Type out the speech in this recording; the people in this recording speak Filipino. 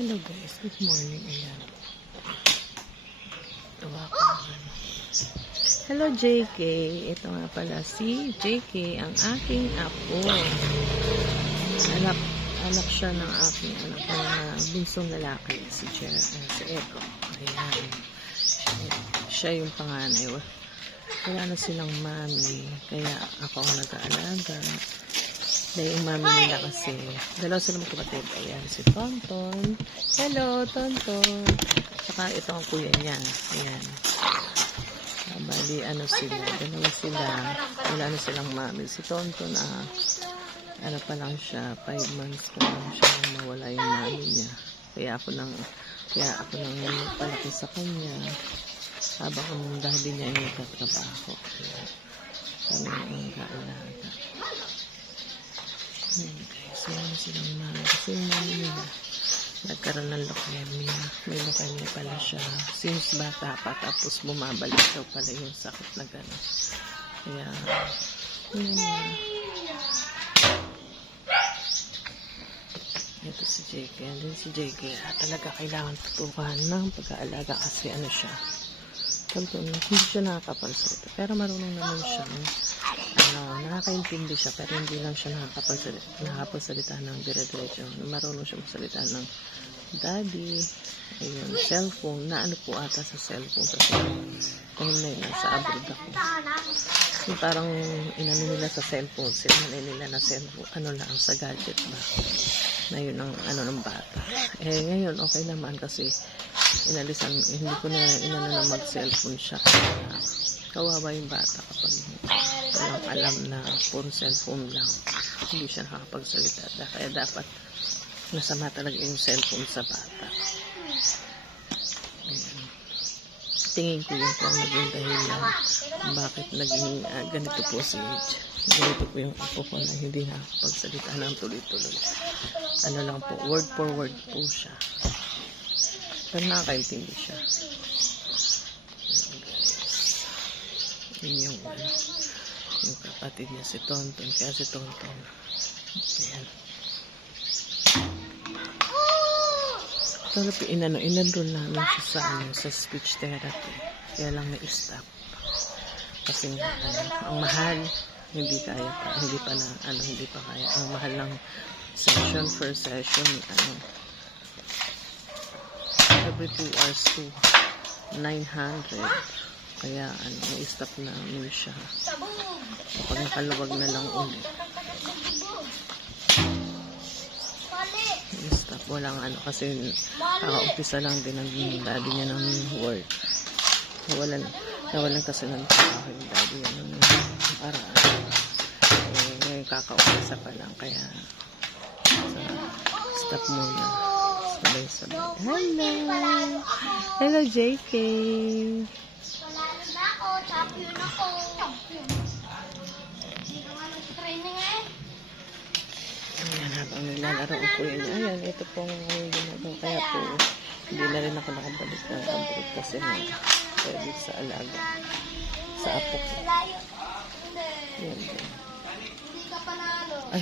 Hello guys, good morning. Ayan. Tawa ko. Hello JK. Ito nga pala si JK, ang aking apo. Anak siya ng aking anak na bunsong lalaki, si Echo. Ayan. Siya yung panganay. Wala na silang mami, kaya ako ang nag-aalaga. Dahil yung mami nila kasi, dalawa sila magkapatid. Ayan, si Tonton. Hello, Tonton. Saka ito ang kuya niya. Ayan. Bali, ano sila. Dalawa sila. Wala na silang mami. Si Tonton, ano pa lang siya, 5 months pa lang siya nang mawala yung mami niya. Kaya ako nang palaki sa kanya. Habang ang dahil niya ay nagtatrabaho. Kami ang kaalaga. Guys, wala silang mami. Kasi yung mami nila nagkaroon ng leukemia. May leukemia pala siya since bata pa, tapos bumabalik daw pala yung sakit na gano'n. Kaya ito si JK. Andun si JK. Talaga kailangan tutukan ng pag-aalaga kasi ano siya, hindi siya nakakapagsalita. Pero marunong naman siya. Nakakaintindi siya, pero hindi lang siya nakakapagsalita ng dire-diretso. Marunong siya magsalita ng daddy, ayun, cellphone, na ano po ata sa cellphone kasi kung nasa abroad ako. Yung parang inano nila sa cellphone, sila nila na cellphone, ano lang, sa gadget ba. Na yun ang ano ng bata. Ngayon, okay naman kasi inalisan, hindi ko na inano na mag-cellphone siya. Kawawa yung bata kapag walang alam na puro cellphone lang. Hindi siya nakakapagsalita. Kaya dapat masama talaga yung cellphone sa bata. Ayan. Tingin ko yun kung naging dahilan bakit naging ganito po si Age. Ganito po yung apo ko na hindi nakakapagsalita ng tuloy-tuloy. Ano lang po, word for word po siya. Pero nakakaintindi siya. Yun yung kapatid niya si Tonton. Kaya si Tonton, ayan. Pero inenroll namin siya sa speech therapy. Kaya lang na-stop. Kasi ang mahal, hindi kaya pa, hindi pa kaya. Ang mahal ng session, first session, every 2 hours to 900. Kaya i-stop namin siya. Kapag nakaluwag na lang ulit. I-stop. Walang kasi kaka-umpisa lang din ang daddy niya ng work. Nawalan kasi ng trabaho yung daddy niya ng araw. Ngayon kaka-umpisa pa lang. Kaya stop muna. Sabay-sabay. Hello! Hello, JK! Ayan, habang naglalaro ko yun. Ayan, ito pong ginagawa. Kaya po, hindi na rin ako nakabalik ng abroad kasi pwede sa alaga. Sa apo ko. Yan.